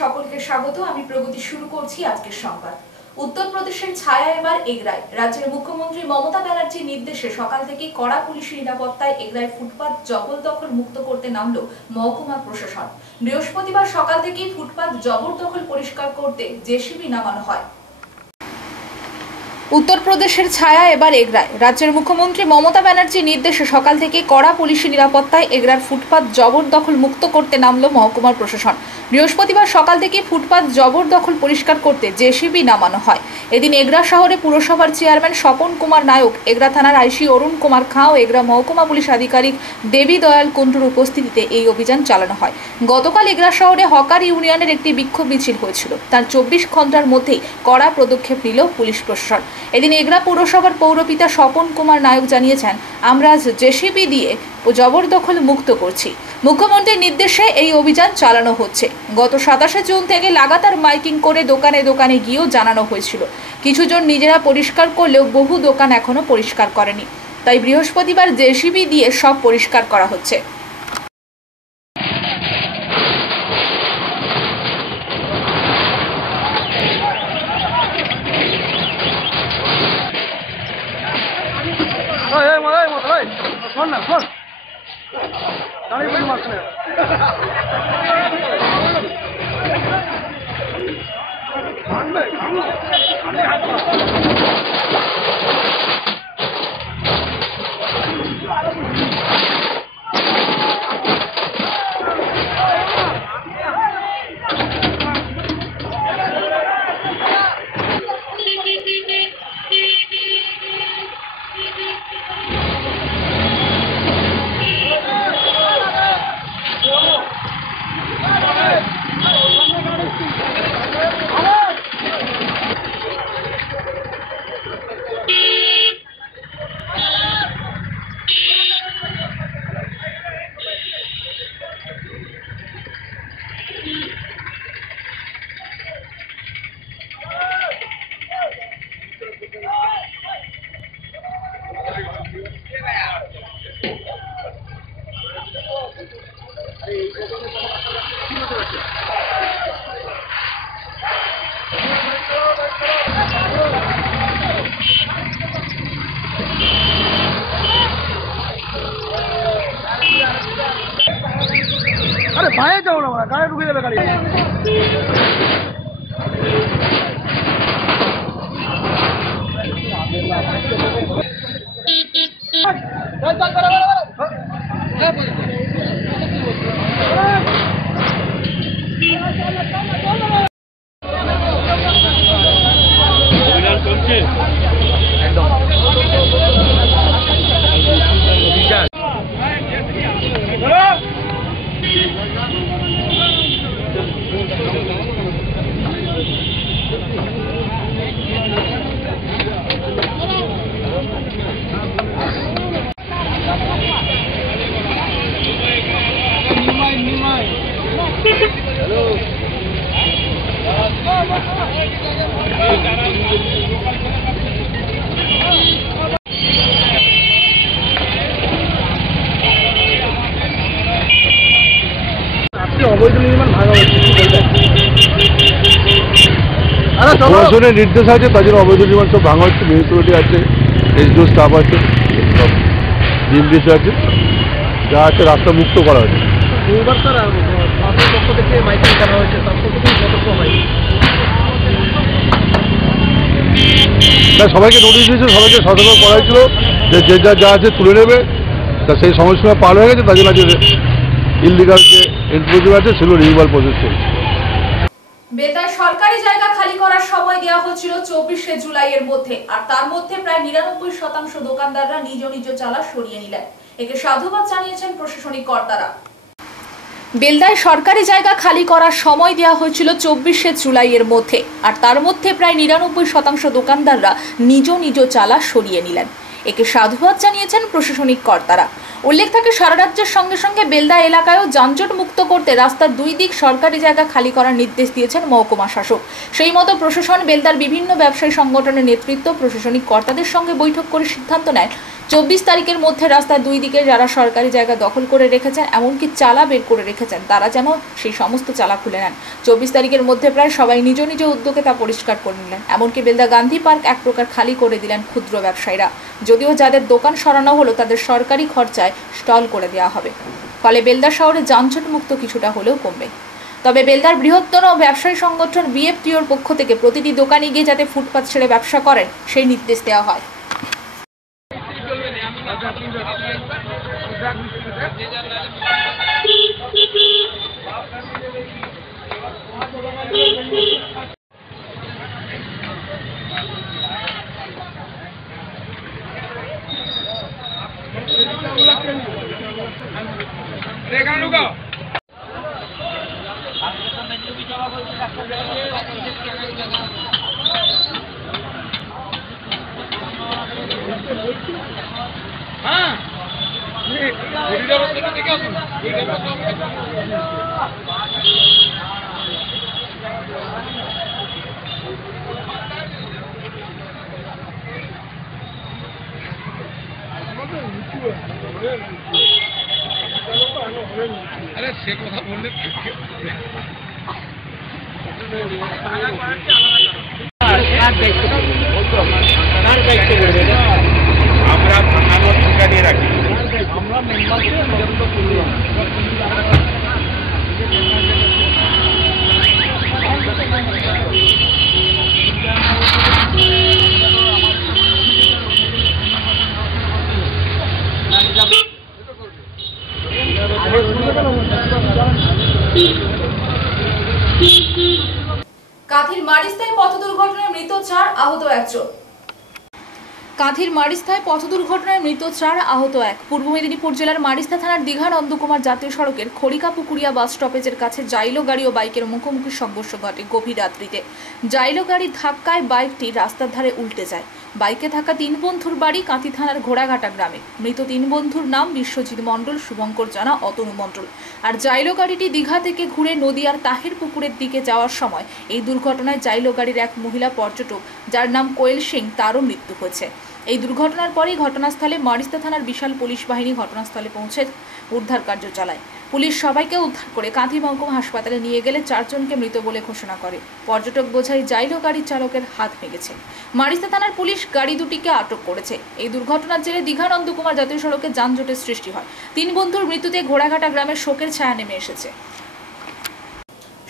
সকলকে স্বাগত। আমি প্রগতি শুরু করছি আজকের সংবাদ। উত্তরপ্রদেশের ছায়া এবার এগরায়। রাজ্যের মুখ্যমন্ত্রী মমতা ব্যানার্জির নির্দেশে সকাল থেকে কড়া পুলিশি নিরাপত্তায় এগরায় ফুটপাত জবরদখল মুক্ত করতে নামল মহকুমা প্রশাসন। বৃহস্পতিবার সকাল থেকেই ফুটপাত জবরদখল পরিষ্কার করতে জেসিবি নামানো হয়। উত্তরপ্রদেশের ছায়া এবার এগরায়। রাজ্যের মুখ্যমন্ত্রী মমতা ব্যানার্জির নির্দেশে সকাল থেকে কড়া পুলিশি নিরাপত্তায় এগরার ফুটপাত জবরদখল মুক্ত করতে নামল মহকুমার প্রশাসন। বৃহস্পতিবার সকাল থেকে ফুটপাত জবরদখল পরিষ্কার করতে জেসিবি নামানো হয়। এদিন এগরা শহরে পুরসভার চেয়ারম্যান স্বপন কুমার নায়ক, এগরা থানার আইসি অরুণ কুমার খাঁ ও এগরা মহকুমা পুলিশ আধিকারিক দেবী দয়াল কুন্ডুর উপস্থিতিতে এই অভিযান চালানো হয়। গতকাল এগরা শহরে হকার ইউনিয়নের একটি বিক্ষোভ মিছিল হয়েছিল। তার 24 ঘন্টার মধ্যেই কড়া পদক্ষেপ নিল পুলিশ প্রশাসন। এদিন এগরা পৌরসভার পৌরপিতা স্বপন কুমার নায়ক জানিয়েছেন, আমরা জেসিবি দিয়ে জবরদখল মুক্ত করছি। মুখ্যমন্ত্রীর নির্দেশে এই অভিযান চালানো হচ্ছে। গত 27 জুন থেকে লাগাতার মাইকিং করে দোকানে দোকানে গিয়েও জানানো হয়েছিল। কিছুজন নিজেরা পরিষ্কার করলেও বহু দোকান এখনো পরিষ্কার করেনি। তাই বৃহস্পতিবার জেসিবি দিয়ে সব পরিষ্কার করা হচ্ছে। अरे भाई जाओ ना गाड़ी रुके जाए गाड़ी অবৈধ নির্মাণ ভাঙা হচ্ছে প্রশাসনের নির্দেশ আছে, তাদের অবৈধ নির্মাণ সব ভাঙা হচ্ছে। মিউনিসিপ্যালিটি আছে, এসডিও স্টাফ আছে, সব নির্দেশ আছে, যা আছে রাস্তা মুক্ত করা হয়েছে। সবাইকে নোটিশ দিয়েছে, সবাইকে সতর্ক করা হয়েছিল যে যে যা আছে তুলে নেবে। তা সেই সময়সীমা পার হয়ে গেছে, তার জন্য ইললিগাল যে এনক্রোচমেন্ট আছে সেগুলো রিনিউয়াল প্রসেস চলছে। বেতায় সরকারি জায়গা খালি করার সময় দেওয়া হচ্ছিল 24শে জুলাইয়ের মধ্যে, আর তার মধ্যে প্রায় 99% দোকানদাররা নিজ নিজ চালা সরিয়ে নিলেন। একে সাধুবাদ জানিয়েছেন প্রশাসনিক কর্তারা। বেলদায় সরকারি জায়গা খালি করার সময় দেওয়া হয়েছিল 24শে জুলাইয়ের মধ্যে, আর তার মধ্যে প্রায় 99% দোকানদাররা নিজ নিজ চালা সরিয়ে নিলেন। একে সাধুবাদ জানিয়েছেন প্রশাসনিক কর্তারা। উল্লেখ থাকে, সারা রাজ্যের সঙ্গে সঙ্গে বেলদা এলাকায়ও যানজট মুক্ত করতে রাস্তার দুই দিক সরকারি জায়গা খালি করার নির্দেশ দিয়েছেন মহকুমা শাসক। সেই মতো প্রশাসন বেলদার বিভিন্ন ব্যবসায়ী সংগঠনের নেতৃত্ব প্রশাসনিক কর্তাদের সঙ্গে বৈঠক করে সিদ্ধান্ত নেয় 24 তারিখের মধ্যে রাস্তার দুই দিকে যারা সরকারি জায়গা দখল করে রেখেছেন, এমনকি চালা বের করে রেখেছেন, তারা যেন সেই সমস্ত চালা খুলে নেন। 24 তারিখের মধ্যে প্রায় সবাই নিজ নিজ উদ্যোগে তা পরিষ্কার করে নিলেন। এমনকি বেলদা গান্ধী পার্ক এক প্রকার খালি করে দিলেন ক্ষুদ্র ব্যবসায়ীরা। যদিও যাদের দোকান সরানো হলো তাদের সরকারি খরচায় স্টল করে দেওয়া হবে, ফলে বেলদা শহরে যানজট মুক্ত কিছুটা হলেও কমবে। তবে বেলদার বৃহত্তর ব্যবসায়ী সংগঠন বিএফটিওর পক্ষ থেকে প্রতিটি দোকানে গিয়ে যাতে ফুটপাত ছেড়ে ব্যবসা করেন সেই নির্দেশ দেওয়া হয়। अरे से কথা বললে আমরা ভাঙানোর ঠিকা দিয়ে রাখি। আমরা মেম্বারকে পর্যন্ত করবো। কাঁথির মারিস্তায় পথ দুর্ঘটনায় মৃত 4, আহত 1 জন। কাঁথির মারিস্তায় পথ দুর্ঘটনায় মৃত 4, আহত 1। পূর্ব মেদিনীপুর জেলার মারিস্তা থানার দীঘা নন্দকুমার জাতীয় সড়কের খড়িকা পুকুরিয়া বাস স্টপেজের কাছে জাইলো গাড়ি ও বাইকের মুখোমুখি সংঘর্ষ ঘটে গভীর রাত্রিতে। জাইলো গাড়ির ধাক্কায় বাইকটি রাস্তার ধারে উল্টে যায়। বাইকে থাকা 3 বন্ধুর বাড়ি কাঁথি থানার ঘোড়াঘাটা গ্রামে। মৃত 3 বন্ধুর নাম বিশ্বজিৎ মণ্ডল, শুভঙ্কর জানা, অতনু মণ্ডল। আর জাইলো গাড়িটি দীঘা থেকে ঘুরে নদিয়ার তাহির পুকুরের দিকে যাওয়ার সময় এই দুর্ঘটনায় জাইলো গাড়ির এক মহিলা পর্যটক, যার নাম কোয়েল সিং, তারও মৃত্যু হয়েছে। এই দুর্ঘটনার পরেই ঘটনাস্থলে মারিস্তা থানার বিশাল পুলিশ বাহিনী ঘটনাস্থলে পৌঁছে উদ্ধার কার্য চালায়। পুলিশ সবাইকে উদ্ধার করে কাঁথি মহকুমা হাসপাতালে নিয়ে গেলে 4 জনকে মৃত বলে ঘোষণা করে। পর্যটক বোঝাই জাইলো গাড়ির চালকের হাত ভেঙেছে। মারিস্তা থানার পুলিশ গাড়ি দুটিকে আটক করেছে। এই দুর্ঘটনার জেরে দীঘা নন্দকুমার জাতীয় সড়কে যানজটের সৃষ্টি হয়। 3 বন্ধুর মৃত্যুতে ঘোড়াঘাটা গ্রামের শোকের ছায়া নেমে এসেছে।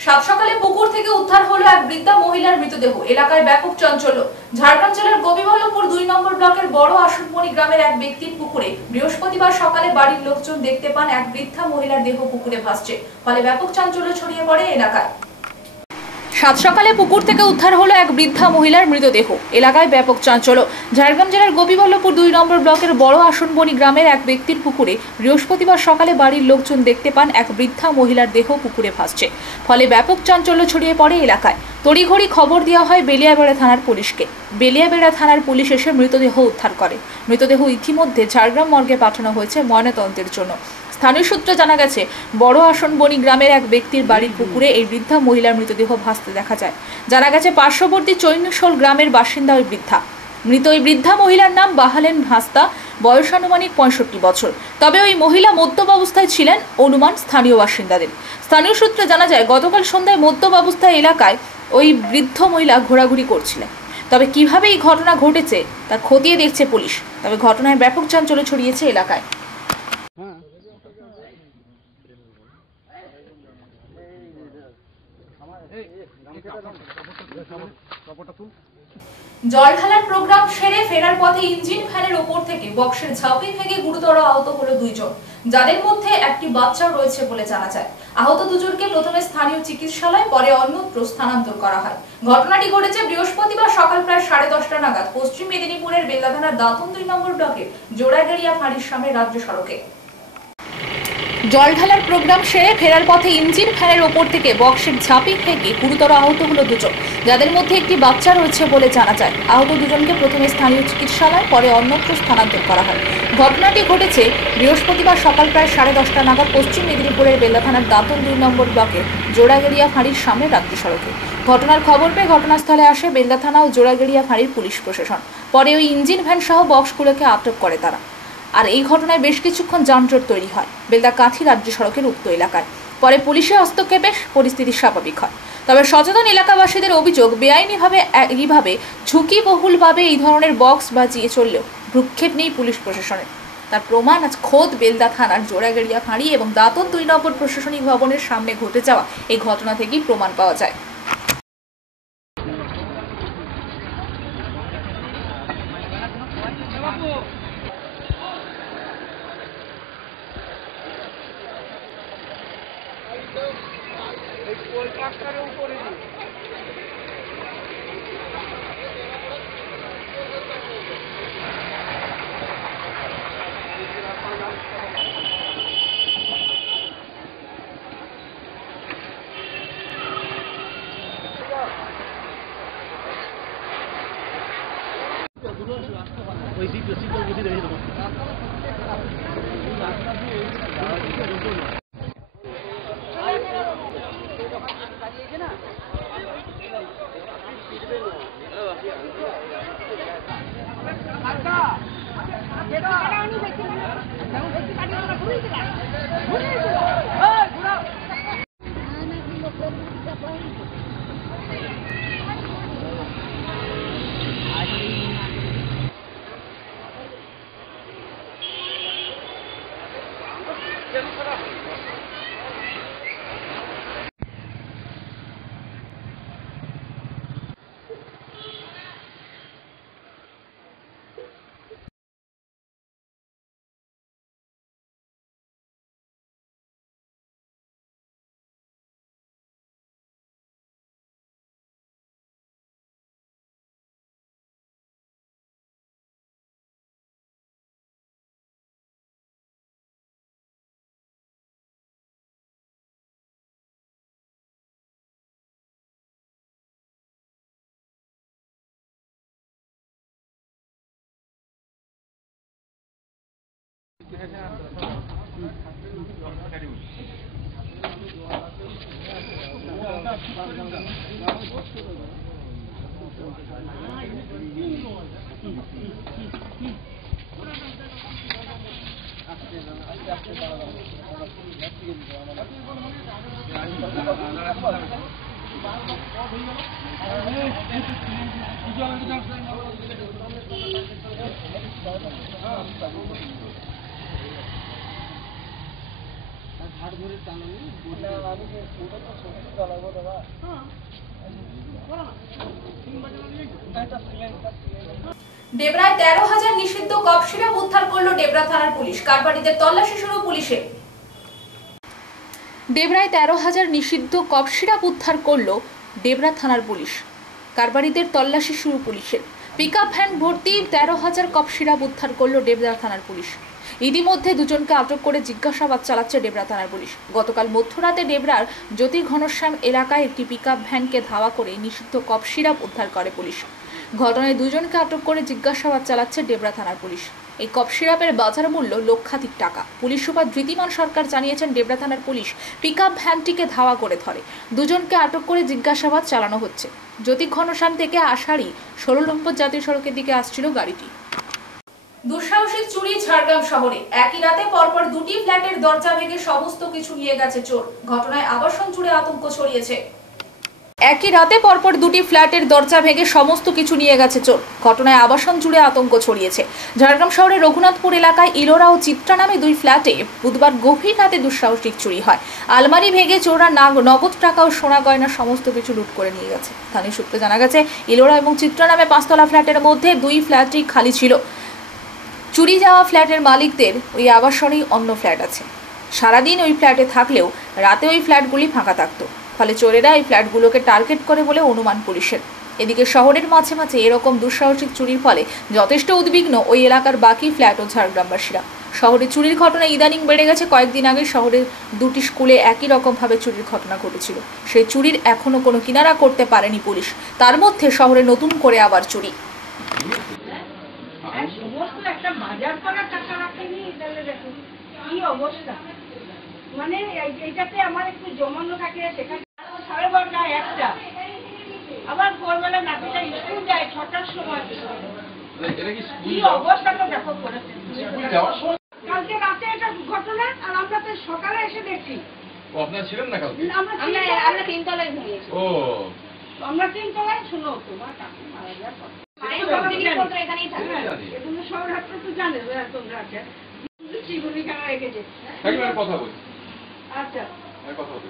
সাত সকালে পুকুর থেকে উদ্ধার হলো এক বৃদ্ধা মহিলার মৃতদেহ। এলাকায় ব্যাপক চাঞ্চল্য। ঝাড়গ্রাম জেলার গোবিবল্লভপুর 2 নম্বর ব্লকের বড় আসনমণি গ্রামের এক ব্যক্তির পুকুরে বৃহস্পতিবার সকালে বাড়ির লোকজন দেখতে পান এক বৃদ্ধা মহিলার দেহ পুকুরে ভাসছে। ফলে ব্যাপক চাঞ্চল্য ছড়িয়ে পড়ে এলাকায়। সাত সকালে পুকুর থেকে উদ্ধার হলো এক বৃদ্ধা মহিলার মৃতদেহ। এলাকায় ব্যাপক চাঞ্চল্য। ঝাড়গ্রাম জেলার গোবিবল্লভপুর 2 নম্বর ব্লকের বড় আসনবনি গ্রামের এক ব্যক্তির পুকুরে বৃহস্পতিবার সকালে বাড়ির লোকজন দেখতে পান এক বৃদ্ধা মহিলার দেহ পুকুরে ভাসছে। ফলে ব্যাপক চাঞ্চল্য ছড়িয়ে পড়ে এলাকায়। তড়িঘড়ি খবর দেওয়া হয় বেলিয়াবেড়া থানার পুলিশকে। বেলিয়াবেড়া থানার পুলিশ এসে মৃতদেহ উদ্ধার করে। মৃতদেহ ইতিমধ্যে ঝাড়গ্রাম মর্গে পাঠানো হয়েছে ময়নাতদন্তের জন্য। স্থানীয় সূত্রে জানা গেছে, বড় আসনবনি গ্রামের এক ব্যক্তির বাড়ির পুকুরে এই বৃদ্ধা মহিলার মৃতদেহ ভাসতে দেখা যায়। জানা গেছে পার্শ্ববর্তী চৈনশোল গ্রামের বাসিন্দা ওই বৃদ্ধা। মৃত ওই বৃদ্ধা মহিলার নাম বাহালেন ভাস্তা, বয়স আনুমানিক 65 বছর। তবে ওই মহিলা মদ্যপ অবস্থায় ছিলেন অনুমান স্থানীয় বাসিন্দাদের। স্থানীয় সূত্রে জানা যায়, গতকাল সন্ধ্যায় মদ্যপ অবস্থায় এলাকায় ওই বৃদ্ধ মহিলা ঘোরাঘুরি করছিলেন। তবে কিভাবে এই ঘটনা ঘটেছে তা খতিয়ে দেখছে পুলিশ। তবে ঘটনায় ব্যাপক চাঞ্চল্য ছড়িয়েছে এলাকায়। জল ঢালার প্রোগ্রাম সেরে ফেরার পথে ইঞ্জিন ভ্যানের উপর থেকে বক্সের ঝাঁপি ভেঙে গুরুতর আহত হলো 2 জন, যাদের মধ্যে একটি বাচ্চা রয়েছে বলে জানা যায়। আহত 2 জনকে প্রথমে স্থানীয় চিকিৎসালয়, পরে অন্যত্র স্থানান্তর করা হয়। ঘটনাটি ঘটেছে বৃহস্পতিবার সকাল প্রায় 10:30 নাগাদ পশ্চিম মেদিনীপুরের বেলদা থানার দাঁতন 2 নম্বর ব্লকের জোড়াগেড়িয়া ফাঁড়ির সামনে রাজ্য সড়কে। জল ঢালার প্রোগ্রাম সেরে ফেরার পথে ইঞ্জিন ফ্যানের ওপর থেকে বক্সের ঝাঁপি থেকে গুরুতর আহত হলো দুজন, যাদের মধ্যে একটি বাচ্চা রয়েছে বলে জানা যায়। আহত দুজনকে প্রথমে স্থানীয় চিকিৎসালয়, পরে অন্যত্র স্থানান্তর করা হয়। ঘটনাটি ঘটেছে বৃহস্পতিবার সকাল প্রায় 10:30 নাগাদ পশ্চিম মেদিনীপুরের বেলদা থানার দাঁতন 2 নম্বর ব্লকের জোড়াগেড়িয়া ফাঁড়ির সামনে রাজ্য সড়কে। ঘটনার খবর পেয়ে ঘটনাস্থলে আসে বেলদা থানা ও জোড়াগেড়িয়া ফাঁড়ির পুলিশ প্রশাসন। পরে ওই ইঞ্জিন ভ্যান সহ বক্সগুলোকে আটক করে তারা। আর এই ঘটনায় বেশ কিছুক্ষণ যানজট তৈরি হয় বেলদা কাঁথি রাজ্য সড়কের উক্ত এলাকায়। পরে পুলিশের হস্তক্ষেপে পরিস্থিতি স্বাভাবিক হয়। তবে সচেতন এলাকাবাসীদের অভিযোগ, বেআইনিভাবে এইভাবে ঝুঁকিবহুলভাবে এই ধরনের বক্স বাজিয়ে চললেও ভ্রুক্ষেপ নেই পুলিশ প্রশাসনের। তার প্রমাণ আজ খোদ বেলদা থানার জোড়াগেড়িয়া ফাঁড়ি এবং দাঁতন 2 নম্বর প্রশাসনিক ভবনের সামনে ঘটে যাওয়া এই ঘটনা থেকেই প্রমাণ পাওয়া যায়। ডেবরায় 13,000 নিষিদ্ধ কফ সিরাপ উদ্ধার করলো ডেবরা থানার পুলিশ। কারবারিদের তল্লাশি শুরু পুলিশের। ডেবরায় 13,000 নিষিদ্ধ কফ সিরাপ উদ্ধার করলো ডেবরা থানার পুলিশ। কারবারিদের তল্লাশি শুরু পুলিশের। পিকআপ ভ্যান ভর্তি 13,000 কফ সিরাপ উদ্ধার করলো ডেবরা থানার পুলিশ। ইতিমধ্যে দুজনকে আটক করে জিজ্ঞাসাবাদ চালাচ্ছে ডেবরা থানার পুলিশ। গতকাল মধ্যরাতে ডেবরার জ্যোতি ঘনশ্যাম এলাকায় একটি পিকআপ ভ্যানকে ধাওয়া করে নিষিদ্ধ কফ সিরাপ উদ্ধার করে পুলিশ। ঘটনায় দুজনকে আটক করে জিজ্ঞাসাবাদ চালাচ্ছে ডেবরা থানার পুলিশ। এই কফ সিরাপের বাজার মূল্য লক্ষাধিক টাকা। পুলিশ সুপার ধৃতিমান সরকার জানিয়েছেন, ডেবরা থানার পুলিশ পিকআপ ভ্যানটিকে ধাওয়া করে ধরে। দুজনকে আটক করে জিজ্ঞাসাবাদ চালানো হচ্ছে। জ্যোতি ঘনশ্যাম থেকে আষাঢ়ি 16 নম্বর জাতীয় সড়কের দিকে আসছিল গাড়িটি। দুঃসাহসিক চুরি ঝাড়গ্রাম শহরে। একই রাতে পরপর দুটি ফ্ল্যাটের দরজা ভেঙে সমস্ত কিছু নিয়ে গেছে চোর। ঘটনায় আবাসন জুড়ে আতঙ্ক ছড়িয়েছে। একই রাতে পরপর দুটি ফ্ল্যাটের দরজা ভেঙে সমস্ত কিছু নিয়ে গেছে চোর। ঘটনায় আবাসন জুড়ে আতঙ্ক ছড়িয়েছে। ঝাড়গ্রাম শহরের রঘুনাথপুর এলাকায় ইলোরা ও চিত্রা নামে দুই ফ্ল্যাটে বুধবার গভীর রাতে দুঃসাহসিক চুরি হয়। আলমারি ভেঙে চোররা নগদ টাকা ও সোনা গয়না সমস্ত কিছু লুট করে নিয়ে গেছে। স্থানীয় সূত্রে জানা গেছে, ইলোরা এবং চিত্রা নামে 5তলা ফ্ল্যাটের মধ্যে দুই ফ্ল্যাটই খালি ছিল। চুরি যাওয়া ফ্ল্যাটের মালিকদের ওই আবাসনেই অন্য ফ্ল্যাট আছে। সারাদিন ওই ফ্ল্যাটে থাকলেও রাতে ওই ফ্ল্যাটগুলি ফাঁকা থাকতো। ফলে চোরেরা এই ফ্ল্যাটগুলোকে টার্গেট করে বলে অনুমান পুলিশের। এদিকে শহরের মাঝে মাঝে এরকম দুঃসাহসিক চুরির ফলে যথেষ্ট উদ্বিগ্ন ওই এলাকার বাকি ফ্ল্যাট ও ঝাড়গ্রামবাসীরা। শহরে চুরির ঘটনা ইদানিং বেড়ে গেছে। কয়েকদিন আগে শহরের দুটি স্কুলে একই রকমভাবে চুরির ঘটনা ঘটেছিল। সেই চুরির এখনো কোনো কিনারা করতে পারেনি পুলিশ। তার মধ্যে শহরে নতুন করে আবার চুরি। সমস্ত একটা বাজার করার টাকা রাখেনি, তাহলে দেখুন কি অবস্থা। মানে এইটাতে আমার একটু জমানো থাকে, সেখানে 12:30 একটা, আবার ভোরবেলা নাতিটা স্কুল যায় 6টার সময়। কি অবস্থাটা দেখো করেছে। কালকে রাতে এটা ঘটনা, আর আমরা তো সকালে এসে দেখছি। আপনারা ছিলেন না কালকে? আমরা তিনতলায় ঘুমিয়েছি। ও, আমরা তিনতলায়, শুনো তোমার কাকু মারা যাওয়ার পর এগুলো সব রাত্র তো জানে তোমরা। আচ্ছা জীবনী খেলা রেখেছে। কথা বলি। আচ্ছা কথা বলি।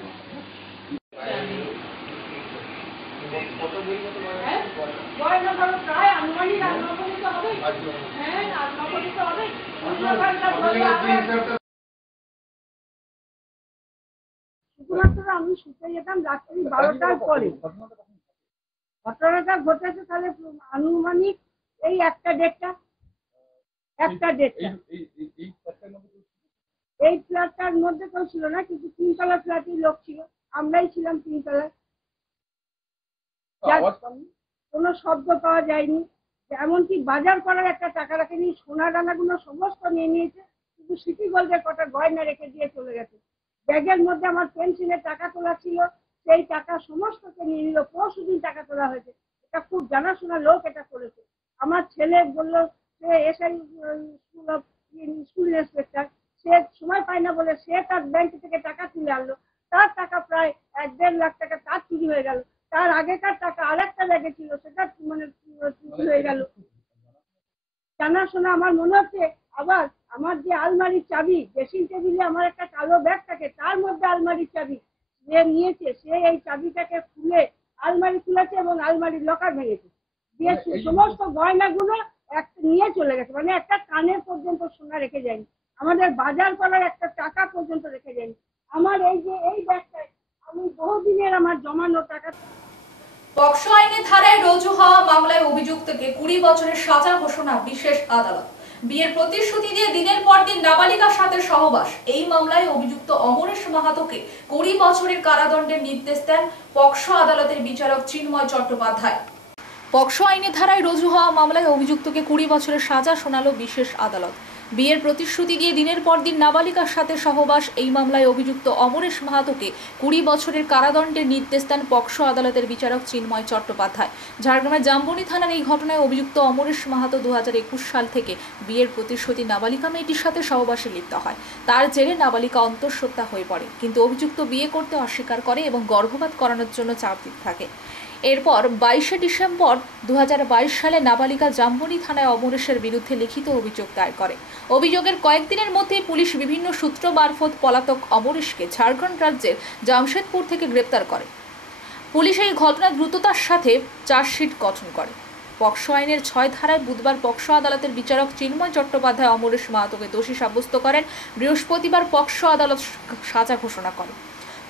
গয়না ধরো প্রায় আনুমানিক 8-9 তো হবে। হ্যাঁ 8-9 তো হবে। শুধুমাত্র আমি শুতে যেতাম রাত্রি 12টার পরে। ঘটনাটা ঘটেছে তাহলে আনুমানিক এই 1টা-1:30টা। এই ফ্ল্যাটটার মধ্যে কেউ ছিল না, কিন্তু 3তলা ফ্ল্যাটের লোক ছিল, আমরাই ছিলাম 3তলায়। কোনো শব্দ পাওয়া যায়নি। এমনকি বাজার করার একটা টাকা রাখেনি, সোনা দানাগুলো সমস্ত নিয়ে নিয়েছে, শুধু সিটি গোল্ডের কটা গয়না রেখে দিয়ে চলে গেছে। ব্যাগের মধ্যে আমার পেনশনের টাকা তোলা ছিল, সেই টাকা সমস্তকে নিয়ে নিল। পরশুদিন টাকা তোলা হয়েছে। এটা খুব জানাশোনা লোক এটা করেছে। আমার ছেলে বললো, সে এসআই স্কুল ইন্সপেক্টর, সে সময় পায় না বলে সে তার ব্যাংক থেকে টাকা তুলে আনলো। তার টাকা প্রায় 1-1.5 লাখ টাকা তার চুরি হয়ে গেল। তার আগেকার টাকা আরেকটা ব্যাগে ছিল, সেটা মানে চুরি হয়ে গেল। জানাশোনা আমার মনে হচ্ছে। আবার আমার যে আলমারির চাবি, ড্রেসিং টেবিলে আমার একটা কালো ব্যাগ থাকে, তার মধ্যে আলমারির চাবি যে নিয়েছে, সে এই চাবিটাকে খুলে আলমারি খুলেছে এবং আলমারির লকার ভেঙেছে, দিয়ে সমস্ত গয়নাগুলো নিয়ে চলে গেছে। মানে একটা কানের পর্যন্ত সোনা রেখে যায়নি, আমাদের বাজার করার একটা টাকা পর্যন্ত রেখে যায়নি। আমার এই যে এই ব্যাগটায় আমি বহুদিনের আমার জমানো টাকা। পক্সো আইনের ধারায় রুজু হওয়া মামলায় অভিযুক্তকে 20 বছরের সাজা ঘোষণা বিশেষ আদালত। বিয়ের প্রতিশ্রুতি দিয়ে দিনের পর দিন নাবালিকার সাথে সহবাস, এই মামলায় অভিযুক্ত অমরেশ মাহাতোকে 20 বছরের কারাদণ্ডের নির্দেশ দেন পক্সো আদালতের বিচারক চিন্ময় চট্টোপাধ্যায়। পক্সো আইনের ধারায় রুজু হওয়া মামলায় অভিযুক্তকে 20 বছরের সাজা শোনালো বিশেষ আদালত। বিয়ের প্রতিশ্রুতি দিয়ে দিনের পর দিন নাবালিকার সাথে সহবাস, এই মামলায় অভিযুক্ত অমরেশ মাহাতোকে 20 বছরের কারাদণ্ডের নির্দেশ দেন পক্সো আদালতের বিচারক চিন্ময় চট্টোপাধ্যায়। ঝাড়গ্রামের জাম্বনি থানার এই ঘটনায় অভিযুক্ত অমরেশ মাহাতো 2021 সাল থেকে বিয়ের প্রতিশ্রুতি নাবালিকা মেয়েটির সাথে সহবাসে লিপ্ত হয়। তার জেরে নাবালিকা অন্তঃসত্ত্বা হয়ে পড়ে, কিন্তু অভিযুক্ত বিয়ে করতে অস্বীকার করে এবং গর্ভপাত করানোর জন্য চাপ দিতে থাকে। এরপর 22শে ডিসেম্বর 2022 সালে নাবালিকা জাম্বনি থানায় অমরেশের বিরুদ্ধে লিখিত অভিযোগ দায়ের করে। অভিযোগের কয়েকদিনের মধ্যেই পুলিশ বিভিন্ন সূত্র মারফত পলাতক অমরেশকে ঝাড়খণ্ড রাজ্যের জামশেদপুর থেকে গ্রেপ্তার করে। পুলিশ এই ঘটনা দ্রুততার সাথে চার্জশিট গঠন করে। পক্সো আইনের 6 ধারায় বুধবার পক্সো আদালতের বিচারক চিন্ময় চট্টোপাধ্যায় অমরেশ মাহাতোকে দোষী সাব্যস্ত করেন। বৃহস্পতিবার পক্সো আদালত সাজা ঘোষণা করে।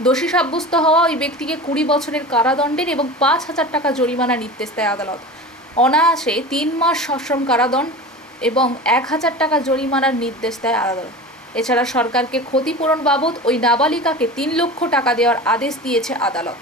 দোষী সাব্যস্ত হওয়া ওই ব্যক্তিকে 20 বছরের কারাদণ্ডের এবং 5,000 টাকা জরিমানার নির্দেশ দেয় আদালত। অনায়াসে 3 মাস সশ্রম কারাদণ্ড এবং 1,000 টাকা জরিমানার নির্দেশ দেয় আদালত। এছাড়া সরকারকে ক্ষতিপূরণ বাবদ ওই নাবালিকাকে 3 লক্ষ টাকা দেওয়ার আদেশ দিয়েছে আদালত।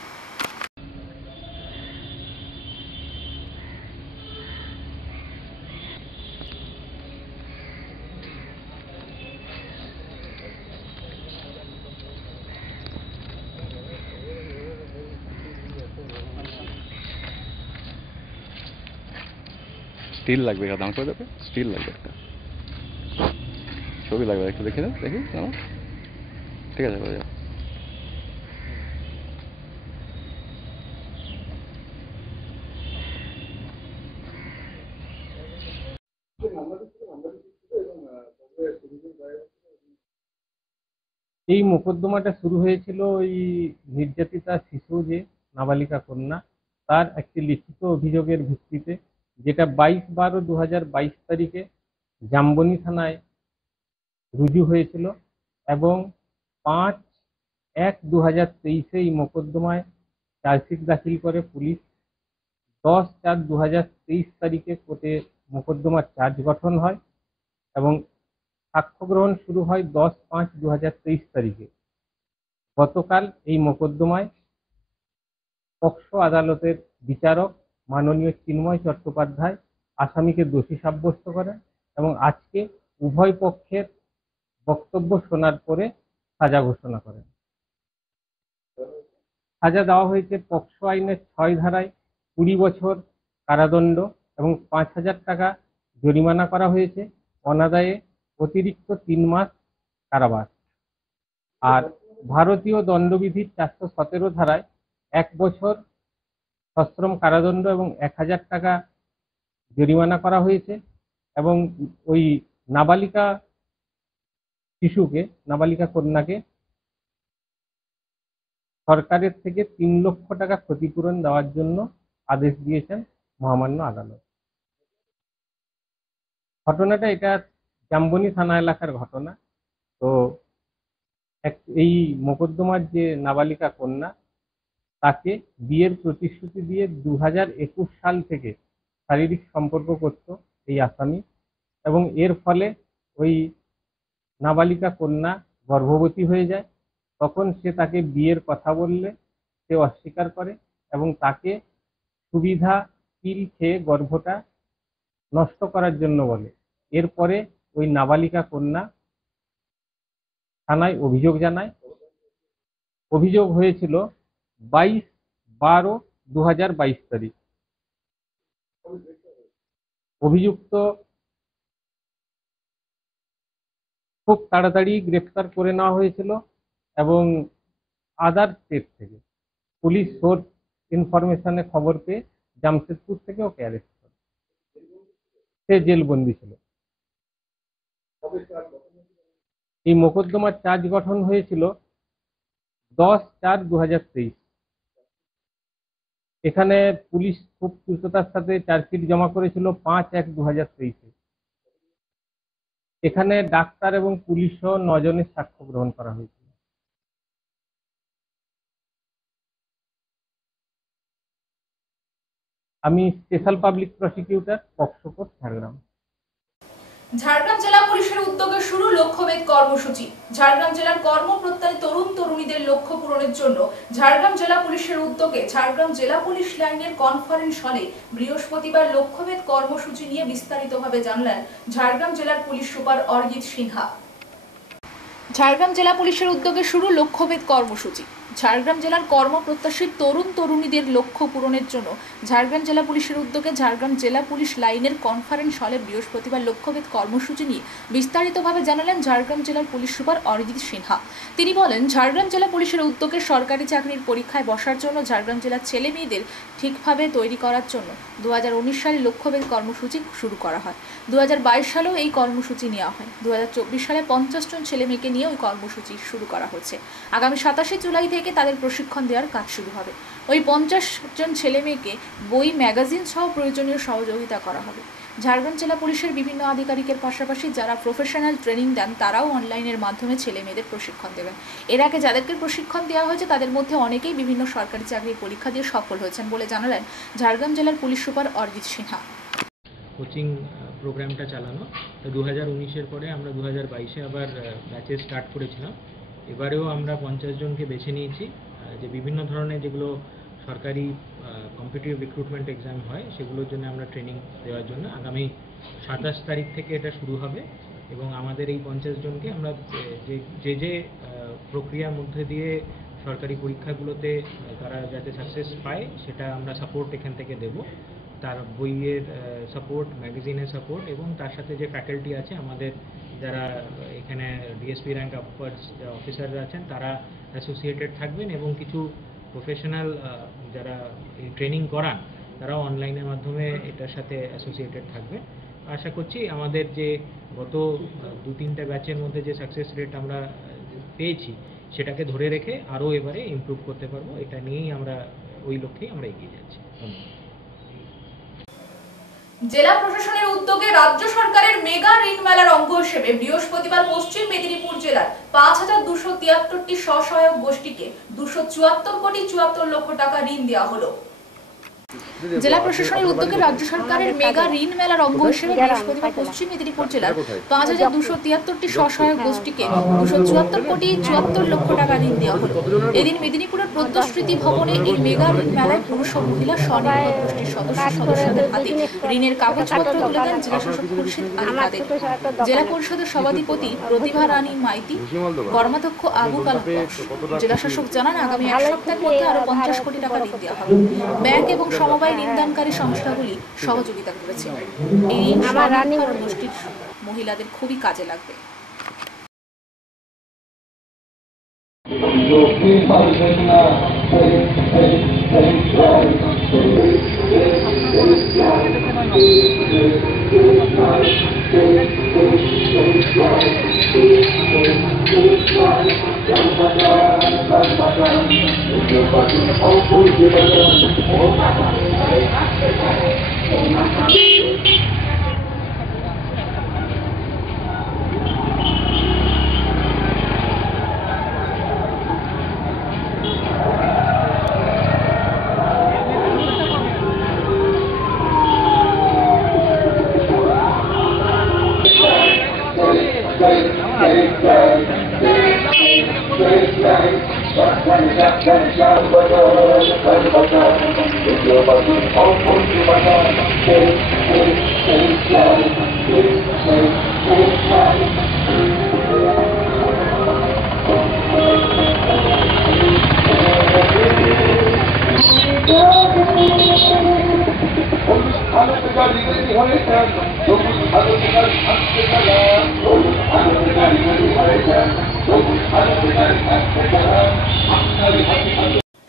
স্টিল লাগবে, দাম করে দেবে, স্টিল লাগবে, একটা ছবি লাগবে, একটু দেখে দাও, দেখি দাও, ঠিক আছে করে যাও। এই মোকদ্দমাটা শুরু হয়েছিল ওই নির্যাতিতা শিশু যে নাবালিকা কন্যা, তার একটি লিখিত অভিযোগের ভিত্তিতে, যেটা 22/12/2022 তারিখে জাম্বনি থানায় রুজু হয়েছিল এবং 5/1/2023 এই মোকদ্দমায় চার্জশিট দাখিল করে পুলিশ। 10/4/2023 তারিখে কোর্টে মোকদ্দমার চার্জ গঠন হয় এবং সাক্ষ্য গ্রহণ শুরু হয় 10/5/2023 তারিখে। গতকাল এই মোকদ্দমায় পক্সো আদালতের বিচারক মাননীয় চিন্ময় চট্টোপাধ্যায় আসামিকে দোষী সাব্যস্ত করেন এবং আজকে উভয় পক্ষের বক্তব্য শোনার পরে সাজা ঘোষণা করেন। সাজা দেওয়া হয়েছে পক্সো আইনের 6 ধারায় 20 বছর কারাদণ্ড এবং 5,000 টাকা জরিমানা করা হয়েছে, অনাদায়ে অতিরিক্ত 3 মাস কারাবাস। আর ভারতীয় দণ্ডবিধির 417 ধারায় 1 বছর সশ্রম কারাদণ্ড এবং 1,000 টাকা জরিমানা করা হয়েছে এবং ওই নাবালিকা কন্যাকে সরকারের থেকে 3 লক্ষ টাকা ক্ষতিপূরণ দেওয়ার জন্য আদেশ দিয়েছেন মহামান্য আদালত। ঘটনাটা এটা জাম্বনি থানা এলাকার ঘটনা। তো এই মোকদ্দমার যে নাবালিকা কন্যা, তাকে বিয়ের প্রতিশ্রুতি দিয়ে 2021 সাল থেকে শারীরিক সম্পর্ক করত এই আসামি এবং এর ফলে ওই নাবালিকা কন্যা গর্ভবতী হয়ে যায়। তখন সে তাকে বিয়ের কথা বললে সে অস্বীকার করে এবং তাকে সুবিধা পিল খেয়ে গর্ভটা নষ্ট করার জন্য বলে। এরপরে ওই নাবালিকা কন্যা থানায় অভিযোগ জানায়। অভিযোগ হয়েছিল 22/12/2022 তারিখ। অভিযুক্ত খুব তাড়াতাড়ি গ্রেফতার করে নেওয়া হয়েছিল এবং আদার স্টেট থেকে পুলিশ সোর্স ইনফরমেশনে খবর পেয়ে জামশেদপুর থেকে ওকে অ্যারেস্ট করে। সে জেলবন্দি ছিল। এই মোকদ্দমার চার্জ গঠন হয়েছিল 10/4/2023। এখানে পুলিশ খুব দ্রুততার সাথে চার্জশিট জমা করেছিল 5/1/2023। এখানে ডাক্তার এবং পুলিশ সহ 9 জনের সাক্ষ্য গ্রহণ করা হয়েছিল। আমি special public prosecutor, POCSO court, Jhargram. Jhargram জেলা পুলিশের উদ্যোগে শুরু লক্ষ্যভেদ কর্মসূচি। ঝাড়গ্রাম জেলার কর্মপ্রত্যয়ী তরুণ তরুণীদের লক্ষ্য পূরণের জন্য ঝাড়গ্রাম জেলা পুলিশের উদ্যোগে ঝাড়গ্রাম জেলা পুলিশ লাইনের কনফারেন্স হলে বৃহস্পতিবার লক্ষ্যভেদ কর্মসূচি নিয়ে বিস্তারিতভাবে জানলেন ঝাড়গ্রাম জেলার পুলিশ সুপার অরিজিৎ সিনহা। ঝাড়গ্রাম জেলা পুলিশের উদ্যোগে শুরু লক্ষ্যভেদ কর্মসূচি। ঝাড়গ্রাম জেলার কর্মপ্রত্যাশী তরুণ তরুণীদের লক্ষ্য পূরণের জন্য ঝাড়গ্রাম জেলা পুলিশের উদ্যোগে ঝাড়গ্রাম জেলা পুলিশ লাইনের কনফারেন্স হলে বৃহস্পতিবার লক্ষ্যভেদ কর্মসূচি নিয়ে বিস্তারিতভাবে জানালেন ঝাড়গ্রাম জেলার পুলিশ সুপার অরিজিৎ সিনহা। তিনি বলেন, ঝাড়গ্রাম জেলা পুলিশের উদ্যোগে সরকারি চাকরির পরীক্ষায় বসার জন্য ঝাড়গ্রাম জেলার ছেলে মেয়েদের ঠিকভাবে তৈরি করার জন্য 2019 সালে লক্ষ্যভেদ কর্মসূচি শুরু করা হয়। 2022 সালেও এই কর্মসূচি নেওয়া হয়। 2024 সালে 50 জন ছেলে মেয়েকে নিয়ে ওই কর্মসূচি শুরু করা হচ্ছে। আগামী 27 জুলাই থেকে তাদের প্রশিক্ষণ দেওয়ার কাজ শুরু হবে। ওই 50 জন ছেলে মেয়েকে বই, ম্যাগাজিন সহ প্রয়োজনীয় সহযোগিতা করা হবে। ঝাড়গ্রাম জেলা পুলিশের বিভিন্ন আধিকারিকের পাশাপাশি যারা প্রফেশনাল ট্রেনিং দেন তারাও অনলাইনের মাধ্যমে ছেলে মেয়েদের প্রশিক্ষণ দেবেন। এর আগে যাদেরকে প্রশিক্ষণ দেওয়া হয়েছে তাদের মধ্যে অনেকেই বিভিন্ন সরকারি চাকরির পরীক্ষা দিয়ে সফল হয়েছেন বলে জানালেন ঝাড়গ্রাম জেলার police super Arijit Sinha. Coaching প্রোগ্রামটা চালানো তো 2019-এর পরে আমরা 2022-এ আবার ব্যাচেস স্টার্ট করেছিলাম। এবারেও আমরা 50 জনকে বেছে নিয়েছি, যে বিভিন্ন ধরনের যেগুলো সরকারি কম্পিটিটিভ রিক্রুটমেন্ট এক্সাম হয় সেগুলোর জন্য আমরা ট্রেনিং দেওয়ার জন্য আগামী 27 তারিখ থেকে এটা শুরু হবে এবং আমাদের এই 50 জনকে আমরা যে প্রক্রিয়ার মধ্যে দিয়ে সরকারি পরীক্ষাগুলোতে তারা যাতে সাকসেস পায় সেটা আমরা সাপোর্ট এখান থেকে দেব। তার বইয়ের সাপোর্ট, ম্যাগাজিনের সাপোর্ট এবং তার সাথে যে ফ্যাকাল্টি আছে আমাদের যারা এখানে ডিএসপি র্যাঙ্ক আপওয়ার্ডস অফিসাররা আছেন তারা অ্যাসোসিয়েটেড থাকবেন এবং কিছু প্রফেশনাল যারা এই ট্রেনিং করান তারাও অনলাইনের মাধ্যমে এটার সাথে অ্যাসোসিয়েটেড থাকবে। আশা করছি আমাদের যে গত 2-3টা ব্যাচের মধ্যে যে সাকসেস রেট আমরা পেয়েছি সেটাকে ধরে রেখে আরও এবারে ইমপ্রুভ করতে পারবো। এটা নিয়েই আমরা ওই লক্ষ্যেই আমরা এগিয়ে যাচ্ছি। ধন্যবাদ। জেলা প্রশাসনের উদ্যোগে রাজ্য সরকারের মেগা ঋণ মেলার অঙ্গ হিসেবে বৃহস্পতিবার পশ্চিম মেদিনীপুর জেলার 5273টি স্বসহায়ক গোষ্ঠীকে 274 কোটি 74 লক্ষ টাকা ঋণ দেওয়া হলো। জেলা প্রশাসনের উদ্যোগে রাজ্য সরকারের মেগা ঋণ মেলার অঙ্গ হিসেবে বৃহস্পতিবার পশ্চিম মেদিনীপুর জেলার 5,273টি স্বসহায়ক গোষ্ঠীকে 274 কোটি 74 লক্ষ টাকা ঋণ দেওয়া হলো। এদিন মেদিনীপুরের প্রত্যস্মৃতি ভবনে এই মেগা ঋণ মেলায় পুরুষ ও মহিলা স্বনির্ভর গোষ্ঠীর সদস্যদের হাতে ঋণের কাগজপত্র তুলে দেন জেলা শাসক খুরশিদ আলী কাদের। জেলা পরিষদের সভাধিপতি প্রতিভা রানী মাইতি, কর্মাধ্যক্ষ আবু কালাম বক্স। জেলা শাসক জানান, আগামী এক সপ্তাহের মধ্যে আরো 50 কোটি টাকা ঋণ দেওয়া হবে। ব্যাংক এবং সমবায় ঋণদানকারী সংস্থাগুলি সহযোগিতা করেছে। এই ঋণ স্বনির্ভর গোষ্ঠীর মহিলাদের খুবই কাজে লাগবে।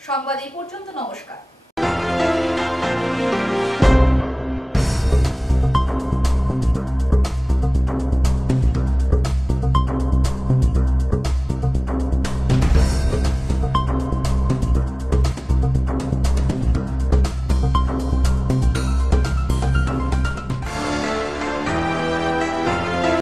সংবাদ এই পর্যন্ত। নমস্কার।